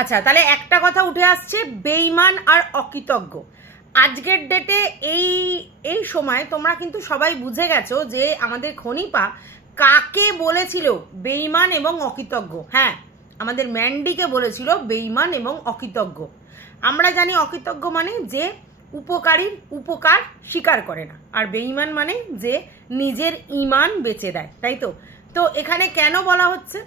আচ্ছা, তাহলে একটা কথা উঠে আসছে, বেঈমান আর অকৃতজ্ঞ। আজকের ডেটে এই সময় তোমরা কিন্তু সবাই বুঝে গেছো যে আমাদের খনিপা কাকে বলেছিল বেঈমান এবং অকৃতজ্ঞ। হ্যাঁ, আমাদের ম্যান্ডিকে বলেছিল বেঈমান এবং অকৃতজ্ঞ। আমরা জানি অকৃতজ্ঞ মানে যে উপকারীর উপকার স্বীকার করে না, আর বেঈমান মানে যে নিজের ঈমান বেচে দেয়, তাই তো? তো এখানে কেন বলা হচ্ছে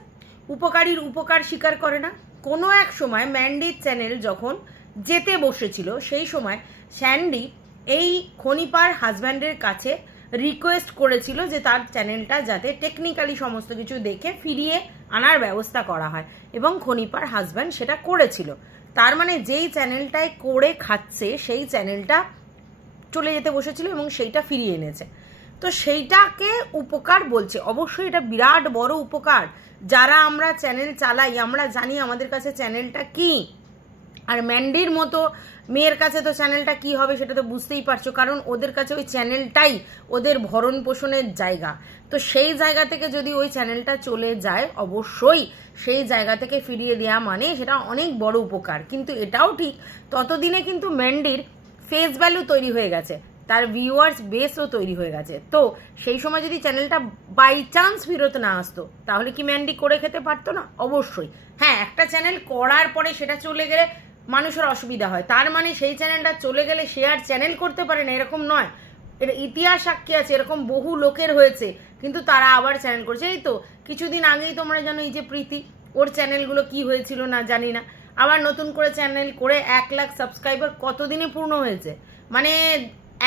উপকারীর উপকার স্বীকার করে না? কোনো এক সময় ম্যান্ডির চ্যানেল যখন যেতে বসেছিল, সেই সময় স্যান্ডি এই খনিপার হাজব্যান্ডের কাছে রিকোয়েস্ট করেছিল যে তার চ্যানেলটা যাতে টেকনিক্যালি সমস্ত কিছু দেখে ফিরিয়ে আনার ব্যবস্থা করা হয়, এবং খনিপার হাজব্যান্ড সেটা করেছিল। তার মানে যেই চ্যানেলটায় করে খাচ্ছে সেই চ্যানেলটা চলে যেতে বসেছিল এবং সেইটা ফিরিয়ে এনেছে। তো সেইটাকে উপকার বলছে। অবশ্যই এটা বিরাট বড় উপকার। যারা আমরা চ্যানেল চালাই আমরা জানি আমাদের কাছে চ্যানেলটা কি। আর ম্যান্ডির মতো মেয়ের কাছে তো চ্যানেলটা কি হবে সেটা তো বুঝতেই পারছো, কারণ ওদের কাছে ওই চ্যানেলটাই ওদের ভরণ পোষণের জায়গা। তো সেই জায়গা থেকে যদি ওই চ্যানেলটা চলে যায়, অবশ্যই সেই জায়গা থেকে ফিরিয়ে দেওয়া মানে সেটা অনেক বড় উপকার। কিন্তু এটাও ঠিক, ততদিনে কিন্তু ম্যান্ডির ফেস ভ্যালু তৈরি হয়ে গেছে, তার ভিউয়ার্স বেসও তৈরি হয়ে গেছে। তো সেই সময় যদি চ্যানেলটা বাই চান্স ফেরত না আসতো, তাহলে কি ম্যান্ডি করে খেতে পারতো না? অবশ্যই। হ্যাঁ, একটা চ্যানেল করার পরে সেটা চলে গেলে মানুষের অসুবিধা হয়, তার মানে সেই চ্যানেলটা চলে গেলে সে আর চ্যানেল করতে পারে না, এরকম নয়। এটা ইতিহাস সাক্ষী আছে, এরকম বহু লোকের হয়েছে, কিন্তু তারা আবার চ্যানেল করছে। এই তো কিছুদিন আগেই তোমরা জানো এই যে প্রীতি, ওর চ্যানেলগুলো কি হয়েছিল না জানি না, আবার নতুন করে চ্যানেল করে 1 লাখ সাবস্ক্রাইবার কতদিনে পূর্ণ হয়েছে, মানে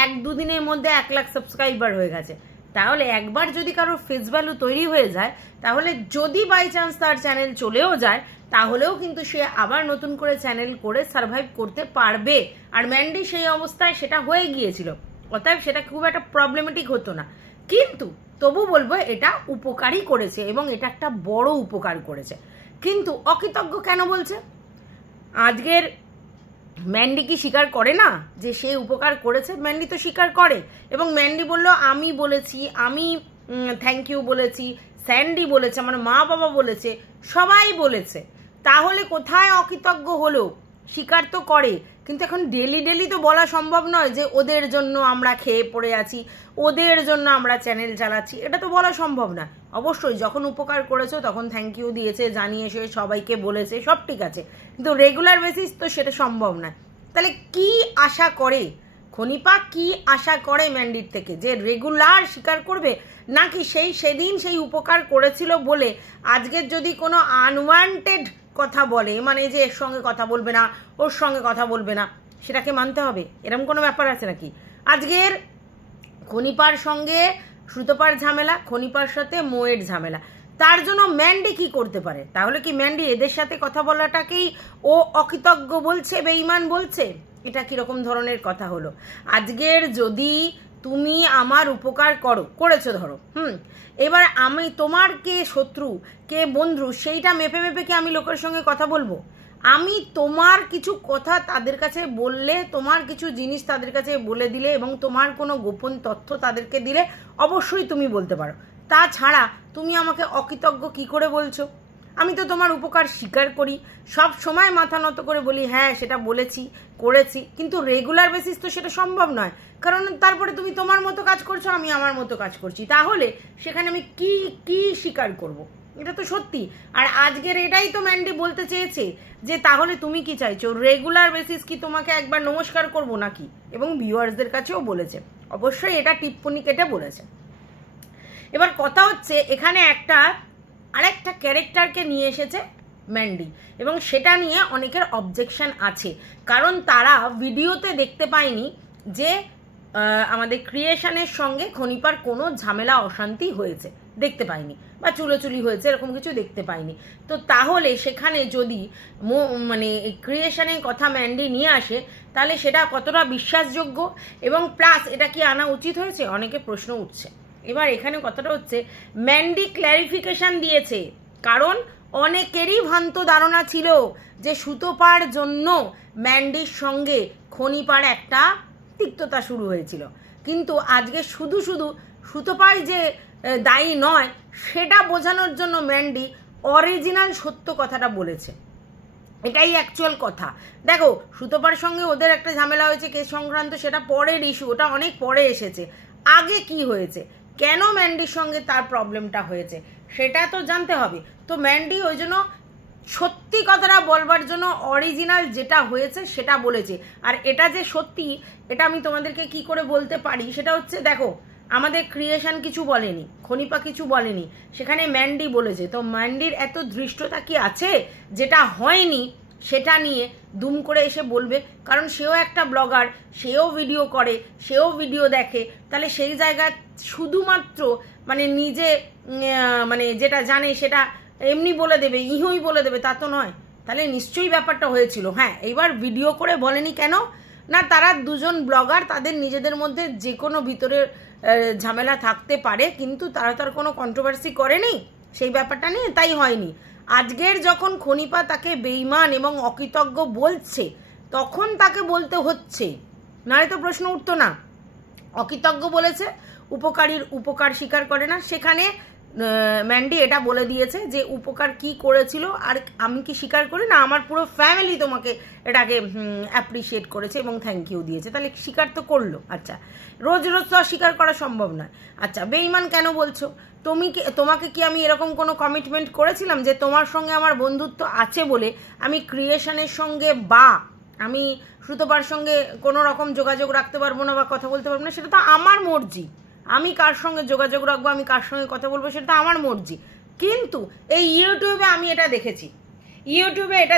1-2 দিনের মধ্যে 1 লাখ সাবস্ক্রাইবার হয়ে গেছে। তাহলে একবার যদি কারোর ফেস ভ্যালু তৈরি হয়ে যায়, তাহলে যদি বাই চান্স তার চ্যানেল চলেও যায়, তাহলেও কিন্তু সে আবার নতুন করে চ্যানেল করে সার্ভাইভ করতে পারবে। আর ম্যান্ডি সেই অবস্থায় সেটা হয়ে গিয়েছিল, অতএব সেটা খুব একটা প্রবলেমেটিক হতো না। কিন্তু তবু বলবো এটা উপকারই করেছে, এবং এটা একটা বড় উপকার করেছে। কিন্তু অকৃতজ্ঞ কেন বলছে? আজকের ম্যান্ডি কি স্বীকার করে না যে সে উপকার করেছে? ম্যান্ডি তো স্বীকার করে, এবং ম্যান্ডি বলল আমি বলেছি, আমি থ্যাংক ইউ বলেছি, স্যান্ডি বলেছে, আমার মা বাবা বলেছে, সবাই বলেছে। তাহলে কোথায় অকৃতজ্ঞ হলো? স্বীকার তো করে, কিন্তু এখন ডেলি ডেলি তো বলা সম্ভব নয় যে ওদের জন্য আমরা খেয়ে পড়ে আছি, ওদের জন্য আমরা চ্যানেল চালাচ্ছি, এটা তো বলা সম্ভব না। অবশ্যই যখন উপকার করেছো তখন থ্যাংক ইউ দিয়েছে, জানিয়েছে, সবাইকে বলেছে, সব ঠিক আছে, কিন্তু রেগুলার বেসিস তো সেটা সম্ভব না। তাহলে কি আশা করে খনিপা, কি আশা করে ম্যান্ডির থেকে? যে রেগুলার স্বীকার করবে, নাকি সেদিন সেই উপকার করেছিল বলে আজকের যদি কোনো আনওয়ান্টেড কথা বলে, মানে যে এর সঙ্গে কথা বলবে না, ওর সঙ্গে কথা বলবে না, সেটাকে মানতে হবে? এরকম কোনো ব্যাপার আছে নাকি? আজকের খনিপার সঙ্গে সুতপার ঝামেলা, খনিপার সাথে মোয়ের ঝামেলা, তার জন্য ম্যান্ডি কি করতে পারে? তাহলে কি ম্যান্ডি এদের সাথে কথা বলাটাকেই ও অকৃতজ্ঞ বলছে, বেঈমান বলছে? এটা কিরকম ধরনের কথা হলো? আজকের যদি তুমি আমার উপকার করেছো ধরো, এবার আমি তোমার কে শত্রু কে বন্ধু সেইটা মেপে মেপে কি আমি লোকের সঙ্গে কথা বলবো? আমি তোমার কিছু কথা তাদের কাছে বললে, তোমার কিছু জিনিস তাদের কাছে বলে দিলে, এবং তোমার কোনো গোপন তথ্য তাদেরকে দিলে অবশ্যই তুমি বলতে পারো। তাছাড়া তুমি আমাকে অকৃতজ্ঞ কি করে বলছো? আমি তো তোমার উপকার স্বীকার করি, সব সময় মাথা নত করে বলি হ্যাঁ সেটা বলেছি, করেছি, কিন্তু রেগুলার বেসিস তো সেটা সম্ভব নয়, কারণ তারপরে তুমি তোমার মতো কাজ করছো, আমি আমার মতো কাজ করছি, তাহলে সেখানে আমি কি কি স্বীকার করব? এটা তো সত্যি। আর আজকের এটাই তো ম্যান্ডি বলতে চেয়েছে, যে তাহলে তুমি কি চাইছো, রেগুলার বেসিস কি তোমাকে একবার নমস্কার করব নাকি? এবং ভিউয়ার্সদের কাছেও বলেছে, অবশ্যই এটা টিপ্পনি কেটে বলেছে। এবার কথা হচ্ছে এখানে আরেকটা ক্যারেক্টারকে নিয়ে এসেছে ম্যান্ডি, এবং সেটা নিয়ে অনেকের অবজেকশন আছে, কারণ তারা ভিডিওতে দেখতে পায়নি যে আমাদের ক্রিয়েশনের সঙ্গে খনিপার কোনো ঝামেলা অশান্তি হয়েছে, দেখতে পাইনি, বা চুলোচুলি হয়েছে এরকম কিছু দেখতে পাইনি। তো তাহলে সেখানে যদি মানে ক্রিয়েশনের কথা ম্যান্ডি নিয়ে আসে, তাহলে সেটা কতটা বিশ্বাসযোগ্য, এবং প্লাস এটা কি আনা উচিত হয়েছে? অনেকে প্রশ্ন উঠছে। এবার এখানে কথাটা হচ্ছে ম্যান্ডি ক্ল্যারিফিকেশন দিয়েছে, কারণ অনেকেরই ভ্রান্ত ধারণা ছিল যে সুতপার জন্য ম্যান্ডির সঙ্গে খনিপার একটা তিক্ততা শুরু হয়েছিল, কিন্তু আজকে শুধু সুতপাই যে দায়ী নয় সেটা বোঝানোর জন্য ম্যান্ডি অরিজিনাল সত্য কথাটা বলেছে। এটাই অ্যাকচুয়াল কথা। দেখো সুতপার সঙ্গে ওদের একটা ঝামেলা হয়েছে কেস সংক্রান্ত, সেটা পরের ইস্যু, ওটা অনেক পরে এসেছে। আগে কি হয়েছে, কেন ম্যান্ডির সঙ্গে তার প্রবলেমটা হয়েছে সেটা তো জানতে হবে। তো ম্যান্ডি ওই জন্য সত্যি কথাটা বলবার জন্য অরিজিনাল যেটা হয়েছে সেটা বলেছে। আর এটা যে সত্যি এটা আমি তোমাদেরকে কি করে বলতে পারি সেটা হচ্ছে, দেখো আমাদের ক্রিয়েশন কিছু বলেনি, খনিপা কিছু বলেনি, সেখানে ম্যান্ডি বলেছে। তো ম্যান্ডির এত ধৃষ্টতা কি আছে যেটা হয়নি সেটা নিয়ে দুম করে এসে বলবে? কারণ সেও একটা ব্লগার, সেও ভিডিও করে, সেও ভিডিও দেখে। তাহলে সেই জায়গায় শুধুমাত্র মানে নিজে মানে যেটা জানে সেটা এমনি বলে দেবে, ইহুই বলে দেবে, তা তো নয়। তাহলে নিশ্চয়ই ব্যাপারটা হয়েছিল। হ্যাঁ, এইবার ভিডিও করে বলেনি কেন না, তারা দুজন ব্লগার, তাদের নিজেদের মধ্যে যে কোনো ভিতরের ঝামেলা থাকতে পারে, কিন্তু তারা তার কোনো কন্ট্রোভার্সি করেনি সেই ব্যাপারটা নিয়ে, তাই হয়নি। আজকের যখন খনিপা তাকে বেঈমান এবং অকৃতজ্ঞ বলছে তখন তাকে বলতে হচ্ছে, নাহলে তো প্রশ্ন উঠতো না। অকৃতজ্ঞ বলেছে, উপকারীর উপকার স্বীকার করে না, সেখানে ম্যান্ডি এটা বলে দিয়েছে যে উপকার কি করেছিল আর আমি কি স্বীকার করি না, আমার পুরো ফ্যামিলি তোমাকে এটাকে অ্যাপ্রিসিয়েট করেছে এবং থ্যাংক ইউ দিয়েছে। তাহলে স্বীকার তো করলো। আচ্ছা, রোজ রোজ তো স্বীকার করা সম্ভব নয়। আচ্ছা, বেঈমান কেন বলছো? তোমাকে কি আমি এরকম কোনো কমিটমেন্ট করেছিলাম যে তোমার সঙ্গে আমার বন্ধুত্ব আছে বলে আমি ক্রিয়েশনের সঙ্গে বা আমি সুতপার সঙ্গে কোনো রকম যোগাযোগ রাখতে পারবো না বা কথা বলতে পারবো না? সেটা তো আমার মর্জি, আমি কার সঙ্গে যোগাযোগ রাখবো, আমি কার সঙ্গে কথা বলবো সেটা তো আমার মর্জি। কিন্তু এই ইউটিউবে আমি এটা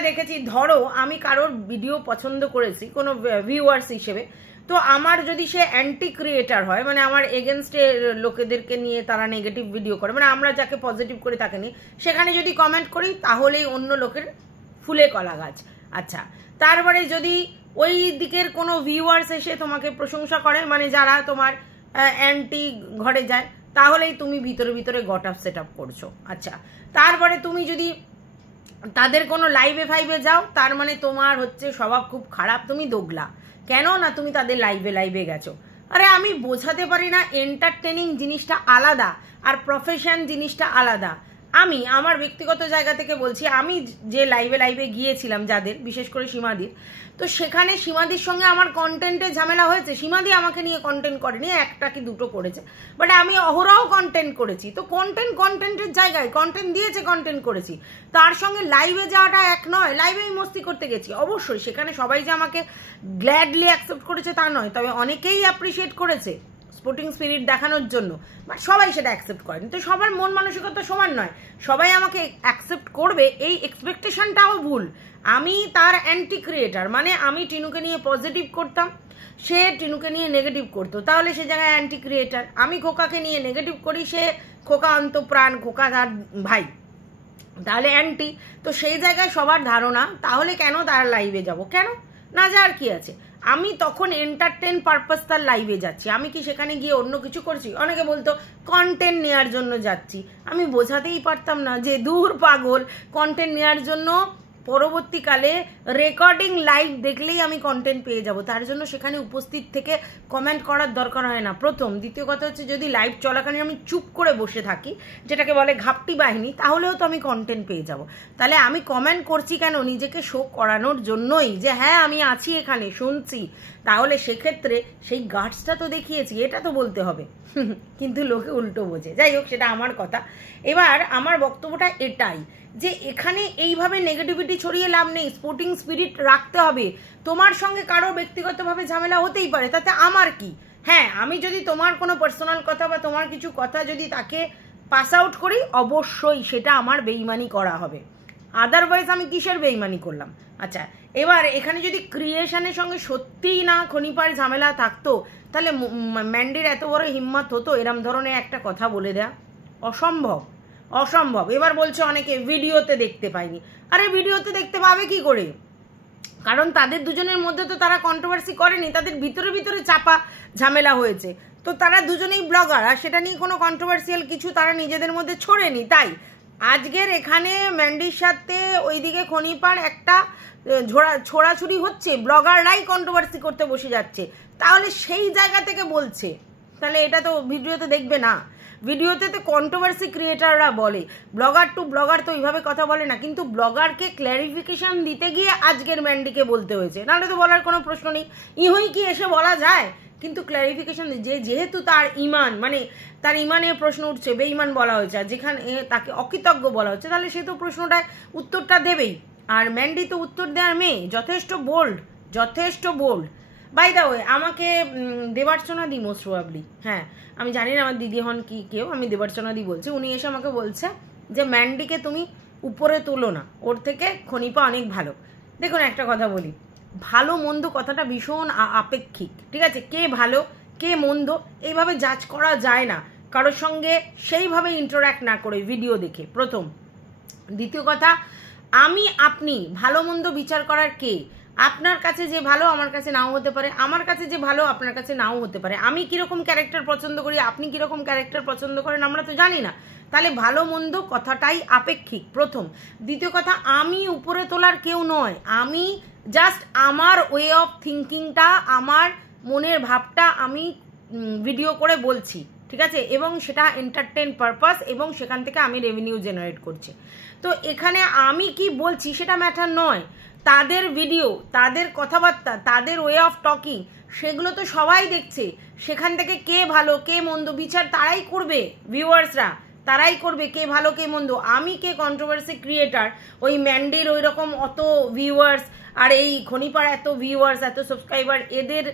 দেখেছি, ধরো আমি কারোর ভিডিও পছন্দ করেছি কোনো ভিউয়ার্স হিসেবে, তো আমার যদি সে অ্যান্টি ক্রিয়েটার হয়, মানে আমার এগেনস্টে লোকেদেরকে নিয়ে তারা নেগেটিভ ভিডিও করে, মানে আমরা যাকে পজিটিভ করি তাকে নিয়ে সেখানে যদি কমেন্ট করি তাহলেই অন্য লোকের ফুলে কলা গাছ। আচ্ছা, তারপরে যদি ওই দিকের কোনো ভিউয়ার্স এসে তোমাকে প্রশংসা করে, মানে যারা তোমার অ্যান্টি ঘরে যায়, তাহলেই তুমি ভিতরে ভিতরে গট আপ সেট আপ করছো। আচ্ছা, তারপরে তুমি যদি তাদের কোনো লাইভে ফাইভে যাও, তার মানে তোমার হচ্ছে স্বভাব খুব খারাপ, তুমি দোগলা। কেন না তুমি তাদের লাইভে গেছো। আরে আমি বোঝাতে পারি না, এন্টারটেনিং জিনিসটা আলাদা আর প্রফেশন জিনিসটা আলাদা। আমি আমার ব্যক্তিগত জায়গা থেকে বলছি, আমি যে লাইভে গিয়েছিলাম যাদের, বিশেষ করে সীমাদির, তো সেখানে সীমাদির সঙ্গে আমার কন্টেন্টে ঝামেলা হয়েছে। সীমাদি আমাকে নিয়ে কন্টেন্ট করেনি, একটা কি দুটো করেছে, বাট আমি অহরহ কন্টেন্ট করেছি। তো কন্টেন্টের জায়গায় কন্টেন্ট দিয়েছে, কন্টেন্ট করেছি, তার সঙ্গে লাইভে যাওয়াটা এক নয়। লাইভে আমি মস্তি করতে গেছি, অবশ্যই সেখানে সবাই যে আমাকে গ্ল্যাডলি অ্যাকসেপ্ট করেছে তা নয়, তবে অনেকেই অ্যাপ্রিসিয়েট করেছে স্পোর্টিং স্পিরিট দেখানোর জন্য, বাট সবাই সেটা অ্যাকসেপ্ট করেনি। তো সবার মন মানসিকতা সমান নয়, সবাই আমাকে অ্যাকসেপ্ট করবে এই এক্সপেকটেশনটাও ভুল। আমি তার অ্যান্টি ক্রিয়েটার, মানে আমি টিনুকে নিয়ে পজিটিভ করতাম, সে টিনুকে নিয়ে নেগেটিভ করতো, তাহলে সে জায়গায় অ্যান্টি ক্রিয়েটার। আমি খোকাকে নিয়ে নেগেটিভ করি, সে খোকা অন্তপ্রাণ, খোকা তার ভাই, তাহলে অ্যান্টি। তো সেই জায়গায় সবার ধারণা, তাহলে কেন তার লাইভে যাব, কেন না যাওয়ার কি আছে? আমি তখন এন্টারটেন পারপাস তার লাইভে যাচ্ছি, আমি কি সেখানে গিয়ে অন্য কিছু করছি? অনেকে বলতো কন্টেন্ট নেওয়ার জন্য যাচ্ছি, আমি বোঝাতেই পারতাম না যে দূর পাগল, কন্টেন্ট নেওয়ার জন্য পরবর্তীকালে রেকর্ডিং লাইভ দেখলেই আমি কন্টেন্ট পেয়ে যাব, তার জন্য সেখানে উপস্থিত থেকে কমেন্ট করার দরকার হয় না, প্রথম। দ্বিতীয় কথা হচ্ছে, যদি লাইভ চলাকালীন আমি চুপ করে বসে থাকি, যেটাকে বলে ঘাপটি বাহিনী, তাহলেও তো আমি কন্টেন্ট পেয়ে যাব। তাহলে আমি কমেন্ট করছি কেন? নিজেকে শো করানোর জন্যই, যে হ্যাঁ আমি আছি এখানে, শুনছি। তাহলে সেক্ষেত্রে সেই গার্ডসটা তো দেখিয়েছি, এটা তো বলতে হবে। কিন্তু লোকে উল্টো বোঝে। যাই হোক, সেটা আমার কথা। এবার আমার বক্তব্যটা এটাই, যে এখানে এইভাবে নেগেটিভিটি ছড়িয়ে লাভ নেই, স্পোর্টিং স্পিরিট রাখতে হবে। তোমার সঙ্গে কারো ব্যক্তিগতভাবে ঝামেলা হতেই পারে, তাতে আমার কি? হ্যাঁ, আমি যদি তোমার কোনো পার্সোনাল কথা বা তোমার কিছু কথা যদি তাকে পাস আউট করি, অবশ্যই সেটা আমার বেইমানি করা হবে। আদারওয়াইজ আমি কিসের বেইমানি করলাম? আচ্ছা, এবার এখানে যদি ক্রিয়েশনের সঙ্গে সত্যিই না খনিপার ঝামেলা থাকতো, তাহলে ম্যান্ডির এত বড় হিম্মত হতো এরম ধরনের একটা কথা বলে দেয়া? অসম্ভব, অসম্ভব। এবার বলছে অনেকে ভিডিওতে দেখতে পাইনি। আরে ভিডিওতে দেখতে পাবে কি করে? কারণ তাদের দুজনের মধ্যে তো তারা কন্ট্রোভার্সি করেনি, তাদের ভিতরে ভিতরে চাপা ঝামেলা হয়েছে। তো তারা দুজনেই ব্লগার, আর সেটা নিয়ে কোনো কন্ট্রোভার্সিয়াল কিছু তারা নিজেদের মধ্যে ছড়েনি। তাই আজকের এখানে ম্যান্ডির সাথে ওইদিকে খনিপার একটা ছোড়াছুরি হচ্ছে, ব্লগাররাই কন্ট্রোভার্সি করতে বসে যাচ্ছে, তাহলে সেই জায়গা থেকে বলছে, তাহলে এটা তো ভিডিওতে দেখবে না। ভিডিওতে তো কন্ট্রোভার্সি ক্রিয়েটাররা বলে, ব্লগার টু ব্লগার তো এইভাবে কথা বলে না, কিন্তু ব্লগারকে ক্ল্যারিফিকেশন দিতে গিয়ে আজকের ম্যান্ডিকে বলতে হয়েছে, নাহলে তো বলার কোনো প্রশ্ন নেই। ইহই কি এসে বলা যায়? কিন্তু ক্ল্যারিফিকেশন যেহেতু তার ইমান, মানে তার ইমানের প্রশ্ন উঠছে, বেঈমান বলা হয়েছে, আর যেখানে তাকে অকৃতজ্ঞ বলা হচ্ছে, তাহলে সে তো প্রশ্নটায় উত্তরটা দেবেই। আর ম্যান্ডি তো উত্তর দেওয়ার মেয়ে, যথেষ্ট বোল্ড। বাই দা ওয়ে, আমাকে দেবার্চনা দি মোস্ট প্রবাবলি, হ্যাঁ আমি জানি না আমার দিদি হন কি কেউ, আমি দেবার্চনা দি বলছি, উনি এসে আমাকে বলছে যে ম্যান্ডিকে তুমি উপরে তোলো না, ওর থেকে খনিপা অনেক ভালো। দেখুন একটা কথা বলি, ভালো মন্দ কথাটা ভীষণ আপেক্ষিক, ঠিক আছে? কে ভালো কে মন্দ এইভাবে জাজ করা যায় না কারোর সঙ্গে সেইভাবে ইন্টারঅ্যাক্ট না করে ভিডিও দেখে, প্রথম। দ্বিতীয় কথা, আমি আপনি ভালো মন্দ বিচার করার কে? আপনার কাছে যে ভালো আমার কাছে নাও হতে পারে, আমার কাছে যে ভালো আপনার কাছে নাও হতে পারে। আমি কিরকম ক্যারেক্টার পছন্দ করি, আপনি কিরকম ক্যারেক্টার পছন্দ করেন, আমরা তো জানি না। তাহলে ভালো মন্দ কথাটাই আপেক্ষিক, প্রথম। দ্বিতীয় কথা, আমি উপরে তোলার কেউ নয়, আমি জাস্ট আমার ওয়ে অফ থিঙ্কিংটা, আমার মনের ভাবটা আমি ভিডিও করে বলছি, ঠিক আছে? এবং সেটা এন্টারটেইন পারপাস, এবং সেখান থেকে আমি রেভিনিউ জেনারেট করছি। তো এখানে আমি কি বলছি সেটা ম্যাটার নয়, তাদের ভিডিও, তাদের কথাবার্তা, তাদের ওয়ে অফ টকিং, সেগুলো তো সবাই দেখছে। সেখান থেকে কে ভালো কে মন্দ বিচার তারাই করবে, ভিউয়ার্সরা তারাই করবে কে ভালো কে মন্দ। আমি কে কন্ট্রোভার্সি ক্রিয়েটার, ওই ম্যান্ডির ওই রকম অত ভিউয়ার্স আর এই খনিপার এত ভিউয়ার্স এত সাবস্ক্রাইবার, এদের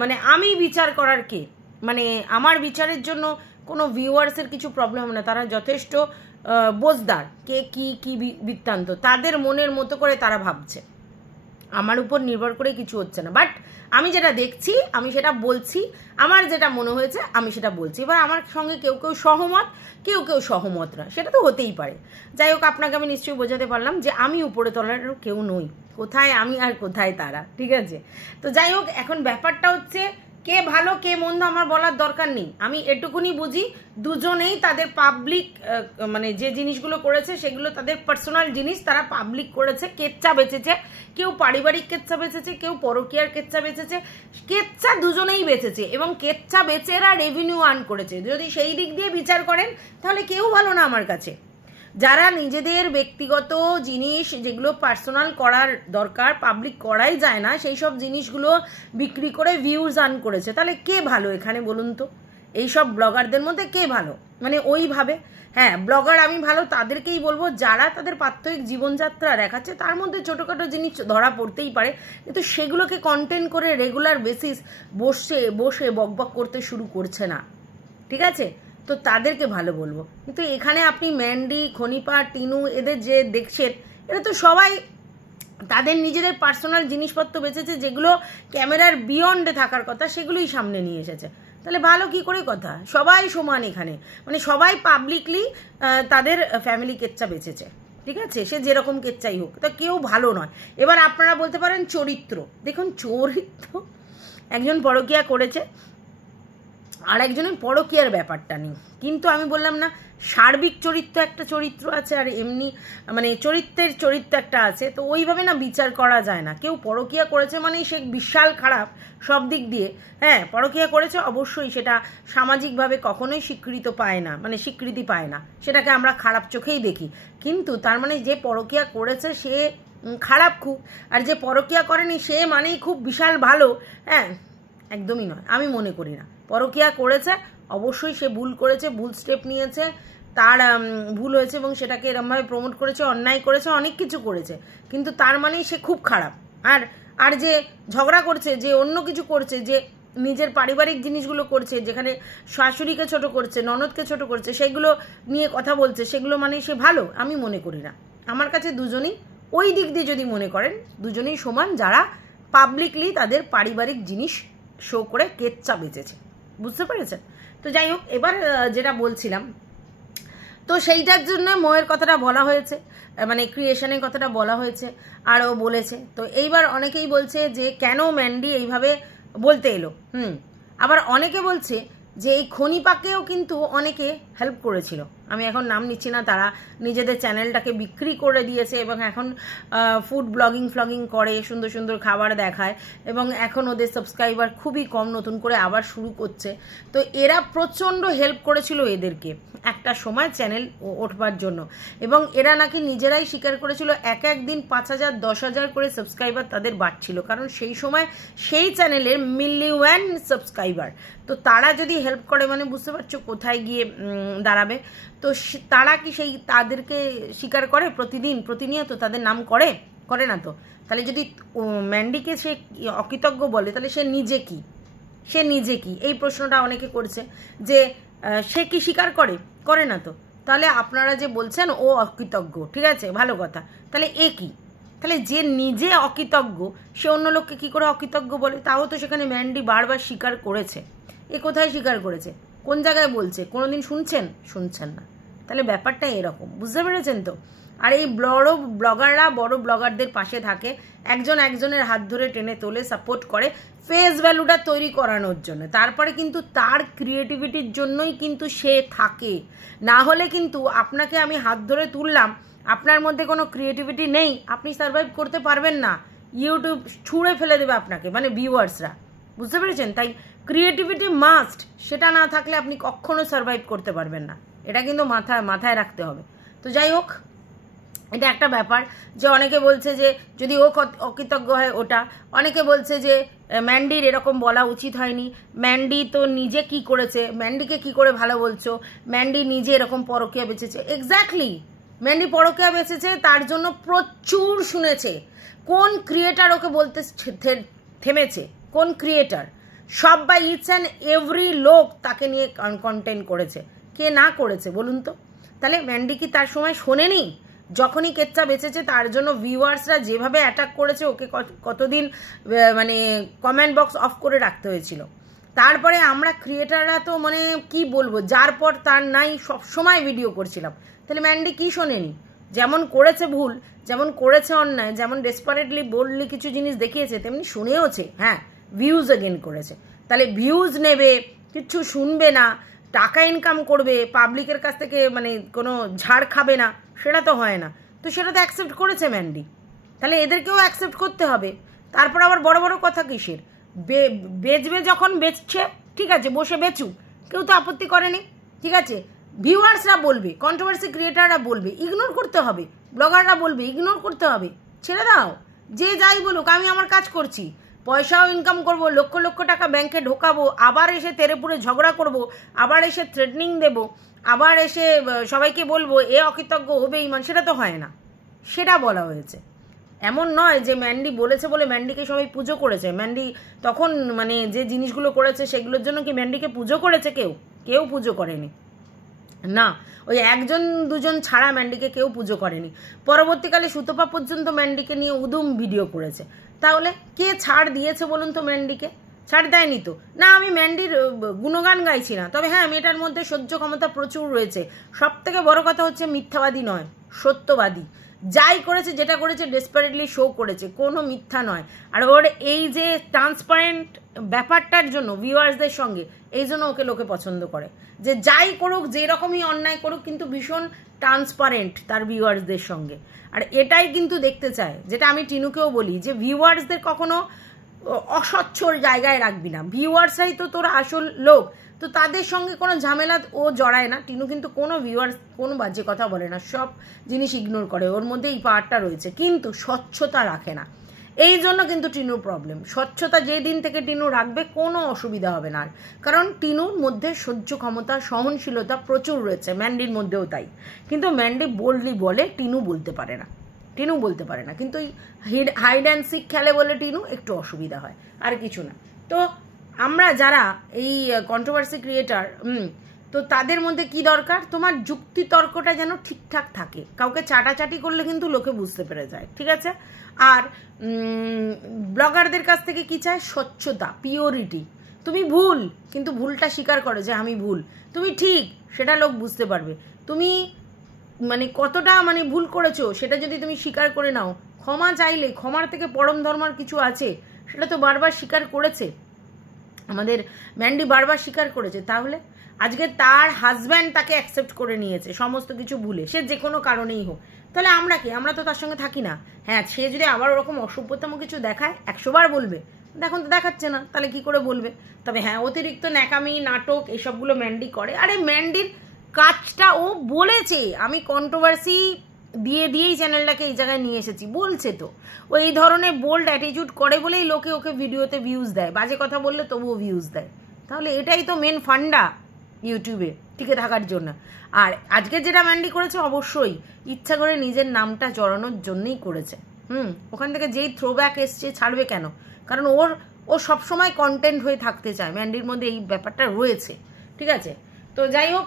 মানে আমি বিচার করার কে? মানে আমার বিচারের জন্য কোনো ভিউয়ার্সের কিছু প্রবলেম হবে না, তারা যথেষ্ট বোঝদার, কে কি কি বৃত্তান্ত, তাদের মনের মতো করে তারা ভাবছে, আমার উপর নির্ভর করে কিছু হচ্ছে না। বাট আমি যেটা দেখছি আমি সেটা বলছি, আমার যেটা মনে হয়েছে আমি সেটা বলছি। এবার আমার সঙ্গে কেউ কেউ সহমত, কেউ কেউ সহমত না, সেটা তো হতেই পারে। যাই হোক, আপনাকে আমি নিশ্চয়ই বোঝাতে পারলাম যে আমি উপরে তলারও কেউ নই, কোথায় আমি আর কোথায় তারা, ঠিক আছে? তো যাই হোক, এখন ব্যাপারটা হচ্ছে কে ভালো কে মন্দ আমার বলার দরকার নেই, আমি এটুকুনি বুঝি দুজনেই তাদের পাবলিক মানে যে জিনিসগুলো করেছে সেগুলো তাদের পার্সোনাল জিনিস, তারা পাবলিক করেছে, কেচ্চা বেচেছে, কেউ পারিবারিক কেচ্চা বেচেছে, কেউ পরকীয়ার কেচ্চা বেচেছে, কেচ্চা দুজনেই বেচেছে, এবং কেচ্চা বেচে এরা রেভিনিউ আর্ন করেছে। যদি সেই দিক দিয়ে বিচার করেন তাহলে কেউ ভালো না আমার কাছে। যারা নিজেদের ব্যক্তিগত জিনিস যেগুলো পার্সোনাল করার দরকার, পাবলিক করাই যায় না, সেই সব জিনিসগুলো বিক্রি করে ভিউজ আর্ন করেছে, তাহলে কে ভালো এখানে বলুন তো? এইসব ব্লগারদের মধ্যে কে ভালো? মানে ওইভাবে, হ্যাঁ ব্লগার আমি ভালো তাদেরকেই বলবো যারা তাদের প্রাত্যহিক জীবনযাত্রা দেখাচ্ছে, তার মধ্যে ছোটোখাটো জিনিস ধরা পড়তেই পারে, কিন্তু সেগুলোকে কন্টেন্ট করে রেগুলার বেসিস বসে বকবক করতে শুরু করছে না, ঠিক আছে? তো তাদেরকে ভালো বলবো। কিন্তু এখানে আপনি ম্যান্ডি, খনিপা, টিনু এদের যে দেখছেন, এরা তো সবাই তাদের নিজেদের পার্সোনাল জিনিসপত্র বেচেছে, যেগুলো ক্যামেরার বিয়ন্ডে থাকার কথা সেগুলোই সামনে নিয়ে এসেছে। তাহলে ভালো কি করে কথা? সবাই সমান এখানে, মানে সবাই পাবলিকলি তাদের ফ্যামিলি কেচ্চা বেচেছে, ঠিক আছে? সে যেরকম কেচ্চাই হোক, তা কেউ ভালো নয়। এবার আপনারা বলতে পারেন চরিত্র, দেখুন চরিত্র, একজন পরকীয়া করেছে আর একজনের পরকীয়ার ব্যাপারটা নেই, কিন্তু আমি বললাম না সার্বিক চরিত্র একটা চরিত্র আছে, আর এমনি মানে চরিত্রের চরিত্র একটা আছে, তো ওইভাবে না বিচার করা যায় না। কেউ পরকীয়া করেছে মানে সে বিশাল খারাপ সব দিক দিয়ে, হ্যাঁ পরকীয়া করেছে অবশ্যই, সেটা সামাজিকভাবে কখনোই স্বীকৃতি পায় না, সেটাকে আমরা খারাপ চোখেই দেখি, কিন্তু তার মানে যে পরকীয়া করেছে সে খারাপ খুব, আর যে পরকীয়া করেনি সে মানেই খুব বিশাল ভালো, হ্যাঁ একদমই নয়, আমি মনে করি না। পরকীয়া করেছে অবশ্যই সে ভুল করেছে, ভুল স্টেপ নিয়েছে, তার ভুল হয়েছে এবং সেটাকে এরমভাবে প্রমোট করেছে, অন্যায় করেছে, অনেক কিছু করেছে, কিন্তু তার মানেই সে খুব খারাপ। আর যে ঝগড়া করছে, যে অন্য কিছু করছে, যে নিজের পারিবারিক জিনিসগুলো করছে, যেখানে শাশুড়িকে ছোট করছে, ননদকে ছোট করছে, সেগুলো নিয়ে কথা বলছে, সেগুলো মানে সে ভালো আমি মনে করি না। আমার কাছে দুজনই ওই দিক দিয়ে যদি মনে করেন দুজনেই সমান, যারা পাবলিকলি তাদের পারিবারিক জিনিস শো করে কেচ্চা বেচেছে, বুঝতে পেরেছেন? তো যাই হোক, এবার যেটা বলছিলাম, তো সেইটার জন্য মোয়ের কথাটা বলা হয়েছে, মানে ক্রিয়েশনের কথাটা বলা হয়েছে, আরও বলেছে। তো এইবার অনেকেই বলছে যে কেন ম্যান্ডি এইভাবে বলতে এলো, আবার অনেকে বলছে যে এই খনিপাকেও কিন্তু অনেকে হেল্প করেছিল। আমি এখন নাম নিচ্ছি না, তারা নিজেদের চ্যানেলটাকে বিক্রি করে দিয়েছে এবং এখন ফুড ফ্লগিং করে, সুন্দর সুন্দর খাবার দেখায় এবং এখন ওদের সাবস্ক্রাইবার খুবই কম, নতুন করে আবার শুরু করছে। তো এরা প্রচণ্ড হেল্প করেছিল এদেরকে একটা সময় চ্যানেল ওঠবার জন্য, এবং এরা নাকি নিজেরাই স্বীকার করেছিল এক দিন 5,000 10,000 করে সাবস্ক্রাইবার তাদের বাড়ছিল, কারণ সেই সময় সেই চ্যানেলের মিলিয়ন সাবস্ক্রাইবার। তো তারা যদি হেল্প করে মানে বুঝতে পারছো কোথায় গিয়ে দাঁড়াবে। তো তারা কি সেই তাদেরকে স্বীকার করে প্রতিনিয়ত তাদের নাম করে না তো? তাহলে যদি ম্যান্ডিকে সে অকৃতজ্ঞ বলে, তাহলে সে নিজে কি এই প্রশ্নটা অনেকে করছে যে সে কি স্বীকার করে না তো? তাহলে আপনারা যে বলছেন ও অকৃতজ্ঞ, ঠিক আছে, ভালো কথা, তাহলে এ কি? তাহলে যে নিজে অকৃতজ্ঞ সে অন্য লোককে কি করে অকৃতজ্ঞ বলে? তাও তো সেখানে ম্যান্ডি বারবার স্বীকার করেছে। এ কোথায় স্বীকার করেছে, কোন জায়গায় বলছে, কোনোদিন শুনছেন না। তাহলে ব্যাপারটা এরকম, বুঝতে পেরেছেন তো? আর এই বড় ব্লগারদের পাশে থাকে, একজনের হাত ধরে টেনে তোলে, সাপোর্ট করে ফেস ভ্যালুটা তৈরি করানোর জন্য। তারপরে কিন্তু তার ক্রিয়েটিভিটির জন্যই কিন্তু সে থাকে, না হলে কিন্তু আপনাকে আমি হাত ধরে তুললাম, আপনার মধ্যে কোনো ক্রিয়েটিভিটি নেই, আপনি সার্ভাইভ করতে পারবেন না, ইউটিউব ছুঁড়ে ফেলে দেবে আপনাকে, মানে ভিউয়ার্সরা, বুঝতে পেরেছেন? তাই ক্রিয়েটিভিটি মাস্ট, সেটা না থাকলে আপনি কখনো সার্ভাইভ করতে পারবেন না, এটা কিন্তু মাথায় রাখতে হবে। তো যাই হোক, এটা একটা ব্যাপার যে অনেকে বলছে যে যদি ও অকৃতজ্ঞ হয় ওটা, অনেকে বলছে যে ম্যান্ডির এরকম বলা উচিত হয়নি, ম্যান্ডি তো নিজে কি করেছে, ম্যান্ডিকে কি করে ভালো বলছো, ম্যান্ডি নিজে এরকম পরকীয়া বেঁচেছে। এক্স্যাক্টলি, ম্যান্ডি পরকীয়া বেঁচেছে, তার জন্য প্রচুর শুনেছে। কোন ক্রিয়েটার ওকে বলতে থেমেছে? কোন ক্রিয়েটার? সব বা ইচ অ্যান্ড এভরি লোক তাকে নিয়ে কন্টেন্ট করেছে, কে না করেছে বলুন তো? তাহলে ম্যান্ডি কি তার সময় শোনেনি? যখনই কেচ্চা বেঁচেছে তার জন্য ভিউয়ার্সরা যেভাবে অ্যাটাক করেছে ওকে, কতদিন মানে কমেন্ট বক্স অফ করে রাখতে হয়েছিল। তারপরে আমরা ক্রিয়েটাররা তো মানে কি বলবো, যার পর তার নাই সবসময় ভিডিও করছিলাম। তাহলে ম্যান্ডি কি শোনেনি? যেমন করেছে ভুল, যেমন করেছে অন্যায়, যেমন ডেসপারেটলি বোল্ডলি কিছু জিনিস দেখিয়েছে, তেমনি শুনেওছে। হ্যাঁ, ভিউজ গেইন করেছে। তাহলে ভিউজ নেবে, কিচ্ছু শুনবে না, টাকা ইনকাম করবে, পাবলিকের কাছ থেকে মানে কোনো ঝাড় খাবে না, সেটা তো হয় না। তো সেটা তো অ্যাকসেপ্ট করেছে ম্যান্ডি, তাহলে এদেরকেও অ্যাকসেপ্ট করতে হবে। তারপর আবার বড় কথা কিসের? বেচবে যখন বেচছে, ঠিক আছে, বসে বেচুক, কেউ তো আপত্তি করেনি, ঠিক আছে। ভিউয়ার্সরা বলবে, কন্ট্রোভার্সি ক্রিয়েটাররা বলবে, ইগনোর করতে হবে, ব্লগাররা বলবে, ইগনোর করতে হবে, ছেড়ে দাও, যে যাই বলুক, আমি আমার কাজ করছি, পয়সাও ইনকাম করব, লক্ষ টাকা ব্যাংকে ঢোকাবো, আবার এসে তেরেপুরে ঝগড়া করব, আবার এসে থ্রেটনিং দেব, আবার এসে সবাইকে বলবো এ অকৃতজ্ঞ, ও বেঈমান। সেটা তো হয় না, সেটা বলা হয়েছে। এমন নয় যে ম্যান্ডি বলেছে বলে ম্যান্ডিকে সবাই পুজো করেছে। ম্যান্ডি তখন মানে যে জিনিসগুলো করেছে সেগুলোর জন্য কি ম্যান্ডিকে পুজো করেছে? কেউ পুজো করেনি না। ওই 1-2 ছাড়া ম্যান্ডিকে কেউ পুজো করেনি। পরবর্তীকালে সুতপা পর্যন্ত ম্যান্ডিকে নিয়ে উদুম ভিডিও করেছে। তাহলে কে ছাড় দিয়েছে বলুন তো ম্যান্ডিকে? ছাড় দেয়নি তো। না, আমি ম্যান্ডির গুণগান গাইছি না, তবে হ্যাঁ, মেয়েটার মধ্যে সহ্য ক্ষমতা প্রচুর রয়েছে। সব থেকে বড় কথা হচ্ছে মিথ্যাবাদী নয়, সত্যবাদী। যাই করেছে, যেটা করেছে ডেসপারেটলি শো করেছে, কোনো মিথ্যা নয়। আর ওর এই যে ট্রান্সপারেন্ট ব্যাপারটার জন্য ভিউয়ার্সদের সঙ্গে, এই জন্য ওকে লোকে পছন্দ করে, যে যাই করুক, যেরকমই অন্যায় করুক, কিন্তু ভীষণ ট্রান্সপারেন্ট তার ভিউয়ার্সদের সঙ্গে। আর এটাই কিন্তু দেখতে চায়, যেটা আমি টিনুকেও বলি, যে ভিউয়ার্সদের কখনো অস্বচ্ছ জায়গায় রাখবি না। ভিউয়ার্সরাই তো তোর আসল লোক, তো তাদের সঙ্গে কোনো ঝামেলা ও জড়ায় না। টিনু কিন্তু কোনো ভিউয়ার্স কোনো বাজে কথা বলে না, সব জিনিস ইগনোর করে, ওর মধ্যে এই পাওয়ারটা রয়েছে, কিন্তু স্বচ্ছতা রাখে না। এই জন্য কিন্তু টিনুর প্রবলেম। স্বচ্ছতা যেই দিন থেকে টিনু রাখবে, কোনো অসুবিধা হবে না। কারণ টিনুর মধ্যে সহ্য ক্ষমতা, সহনশীলতা প্রচুর রয়েছে, ম্যান্ডির মধ্যেও তাই। কিন্তু ম্যান্ডি বোল্ডলি বলে, টিনু বলতে পারে না, কিন্তু এই হাইড অ্যান্ড সিক খেলে বলে টিনু একটু অসুবিধা হয়, আর কিছু না। তো আমরা যারা এই কন্ট্রোভার্সি ক্রিয়েটার, তো তাদের মধ্যে কি দরকার, তোমার যুক্তি তর্কটা যেন ঠিকঠাক থাকে। কাউকে চাটাচাটি করলে কিন্তু লোকে বুঝতে পেরে যায়, ঠিক আছে। আর ব্লগারদের কাছ থেকে কি চায়? স্বচ্ছতা, পিওরিটি। তুমি ভুল, কিন্তু ভুলটা স্বীকার করো যে আমি ভুল, তুমি ঠিক, সেটা লোক বুঝতে পারবে। তুমি মানে কতটা মানে ভুল করেছো সেটা যদি তুমি স্বীকার করে নাও, ক্ষমা চাইলে, ক্ষমার থেকে পরম ধর্মার কিছু আছে, সেটা তো বারবার স্বীকার করেছে আমাদের ম্যান্ডি, বারবার স্বীকার করেছে। তাহলে আজকে তার হাজব্যান্ড তাকে অ্যাকসেপ্ট করে নিয়েছে সমস্ত কিছু ভুলে, সে যে কোনো কারণেই হোক, তাহলে আমরা কি, আমরা তো তার সঙ্গে থাকি না। হ্যাঁ, সে যদি আবার ওরকম অসভ্যতম কিছু দেখায় 100 বার বলবে, এখন তো দেখাচ্ছে না, তাহলে কি করে বলবে। তবে হ্যাঁ, অতিরিক্ত ন্যাকামি নাটক এসবগুলো ম্যান্ডি করে। আরে ম্যান্ডির কাজটা ও বলেছে, আমি কন্ট্রোভার্সি দিয়েই চ্যানেলটাকে এই জায়গায় নিয়ে এসেছি, বলছে তো। ও এই ধরনের বোল্ড অ্যাটিটিউড করে বলেই লোকে ওকে ভিডিওতে ভিউজ দেয়, বাজে কথা বললে তবুও ভিউজ দেয়। তাহলে এটাই তো মেন ফান্ডা ইউটিউবে টিকে থাকার জন্য। আর আজকে যেটা ম্যান্ডি করেছে অবশ্যই ইচ্ছা করে নিজের নামটা জড়ানোর জন্যই করেছে। ওখান থেকে যেই থ্রোব্যাক এসছে ছাড়বে কেন, কারণ ও সবসময় কন্টেন্ট হয়ে থাকতে চায়, ম্যান্ডির মধ্যে এই ব্যাপারটা রয়েছে, ঠিক আছে। তো যাই হোক,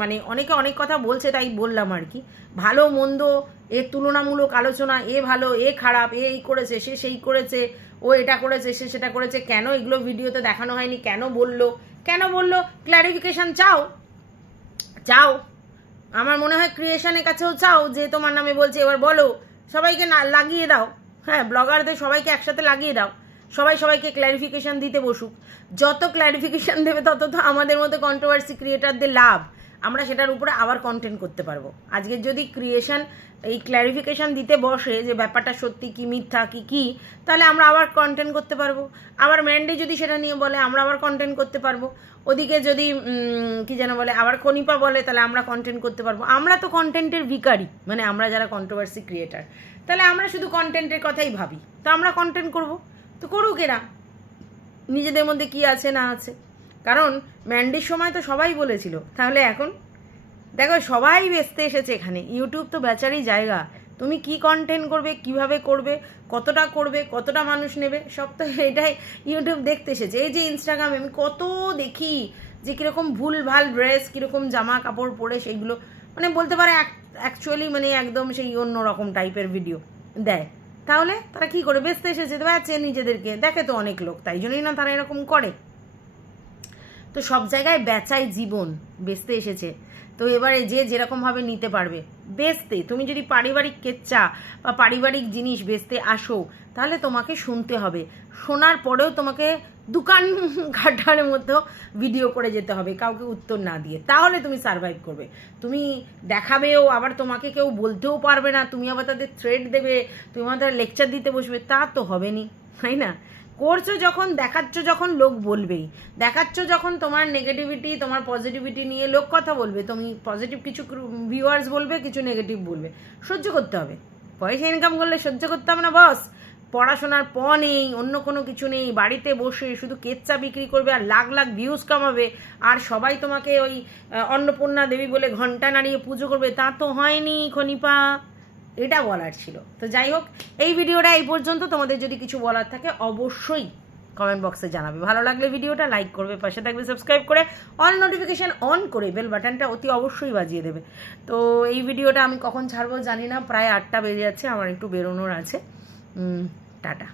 মানে অনেকে অনেক কথা বলছে, তাই বললাম আর কি। ভালো মন্দ এর তুলনামূলক আলোচনা, এ ভালো এ খারাপ, এ এই করেছে সে সেই করেছে, ও এটা করেছে সে সেটা করেছে, কেন এগুলো ভিডিওতে দেখানো হয়নি, কেন বললো ক্ল্যারিফিকেশন চাও। আমার মনে হয় ক্রিয়েশনের কাছেও চাও যে তোমার নামে বলছে, এবার বলো, সবাইকে লাগিয়ে দাও। হ্যাঁ, ব্লগারদের সবাইকে একসাথে লাগিয়ে দাও, সবাইকে ক্ল্যারিফিকেশন দিতে বসুক। যত ক্ল্যারিফিকেশন দেবে তত তো আমাদের মতো কন্ট্রোভার্সি ক্রিয়েটারদের লাভ, আমরা সেটার উপরে আবার কন্টেন্ট করতে পারবো। আজকে যদি ক্রিয়েশন এই ক্ল্যারিফিকেশন দিতে বসে যে ব্যাপারটা সত্যি কি মিথ্যা কি, তাহলে আমরা আবার কন্টেন্ট করতে পারবো। আবার ম্যান্ডি যদি সেটা নিয়ে বলে, আমরা আবার কন্টেন্ট করতে পারবো। ওদিকে যদি কি যেন বলে, আবার খনিপা বলে, তাহলে আমরা কন্টেন্ট করতে পারবো। আমরা তো কন্টেন্টের ভিখারি, মানে আমরা যারা কন্ট্রোভার্সি ক্রিয়েটার, তাহলে আমরা শুধু কন্টেন্টের কথাই ভাবি, তো আমরা কন্টেন্ট করবো, তো করুক এরা, নিজেদের মধ্যে কি আছে না আছে। কারণ ম্যান্ডির সময় তো সবাই বলেছিল, তাহলে এখন দেখো সবাই বেচতে এসেছে এখানে। ইউটিউব তো বেচারই জায়গা, তুমি কি কন্টেন্ট করবে, কিভাবে করবে, কতটা মানুষ নেবে, সব তো এটাই ইউটিউব দেখতে এসেছে। এই যে ইনস্টাগ্রামে আমি কত দেখি যে কিরকম ভুল ভাল ড্রেস, কিরকম জামা কাপড় পরে সেইগুলো, মানে বলতে পারে অ্যাকচুয়ালি মানে একদম সেই অন্যরকম টাইপের ভিডিও দেয়। তাহলে তারা কি করে, বেচতে এসেছে তো বেচে, নিজেদেরকে দেখে তো অনেক লোক, তাই জন্যই না তারা এরকম করে। তো সব জায়গায় বেচাই জীবন, বেচতে এসেছে, তো এবারে যে যেরকম ভাবে নিতে পারবে বেচতে। তুমি যদি পারিবারিক কেচ্চা বা পারিবারিক জিনিস বেচতে আসো, তাহলে তোমাকে শুনতে হবে, শোনার পরেও তোমাকে দোকান ঘাটার মতো ভিডিও করে যেতে হবে, কাউকে উত্তর না দিয়ে, তাহলে তুমি সার্ভাইভ করবে। তুমি দেখাবেও, আবার তোমাকে কেউ বলতেও পারবে না, তুমি আবার তাদের থ্রেড দেবে, তুমি তাদের লেকচার দিতে বসবে, তা তো হবে নি, তাই না। করছো যখন, দেখাচ্ছ যখন, লোক বলবেই। দেখাচ্ছ যখন তোমার নেগেটিভিটি, তোমার পজিটিভিটি নিয়ে লোক কথা বলবে, তুমি পজিটিভ কিছু ভিউয়ার্স বলবে, কিছু নেগেটিভ বলবে, সহ্য করতে হবে। পয়সা ইনকাম করলে সহ্য করতে হবে না বস। পড়াশোনার নেই, অন্য কোনো কিছু নেই, বাড়িতে বসে শুধু কেচ্চা বিক্রি করবে আর লাখ লাখ ভিউজ কামাবে, আর সবাই তোমাকে ওই অন্নপূর্ণা দেবী বলে ঘন্টা নাড়িয়ে পুজো করবে, তা তো হয়নি খনিপা। এটা বলার ছিল। তো যাই হোক, এই ভিডিওটা এই পর্যন্ত। তোমাদের যদি কিছু বলার থাকে অবশ্যই কমেন্ট বক্সে জানাবে। ভালো লাগলে ভিডিওটা লাইক করবে, পাশে থাকবে সাবস্ক্রাইব করে, অল নোটিফিকেশন অন করে বেল বাটনটা অতি অবশ্যই বাজিয়ে দেবে। তো এই ভিডিওটা আমি কখন ছাড়বো জানি না, প্রায় 8টা বেজে যাচ্ছে, আমার একটু বেরোনোর আছে। টাটা।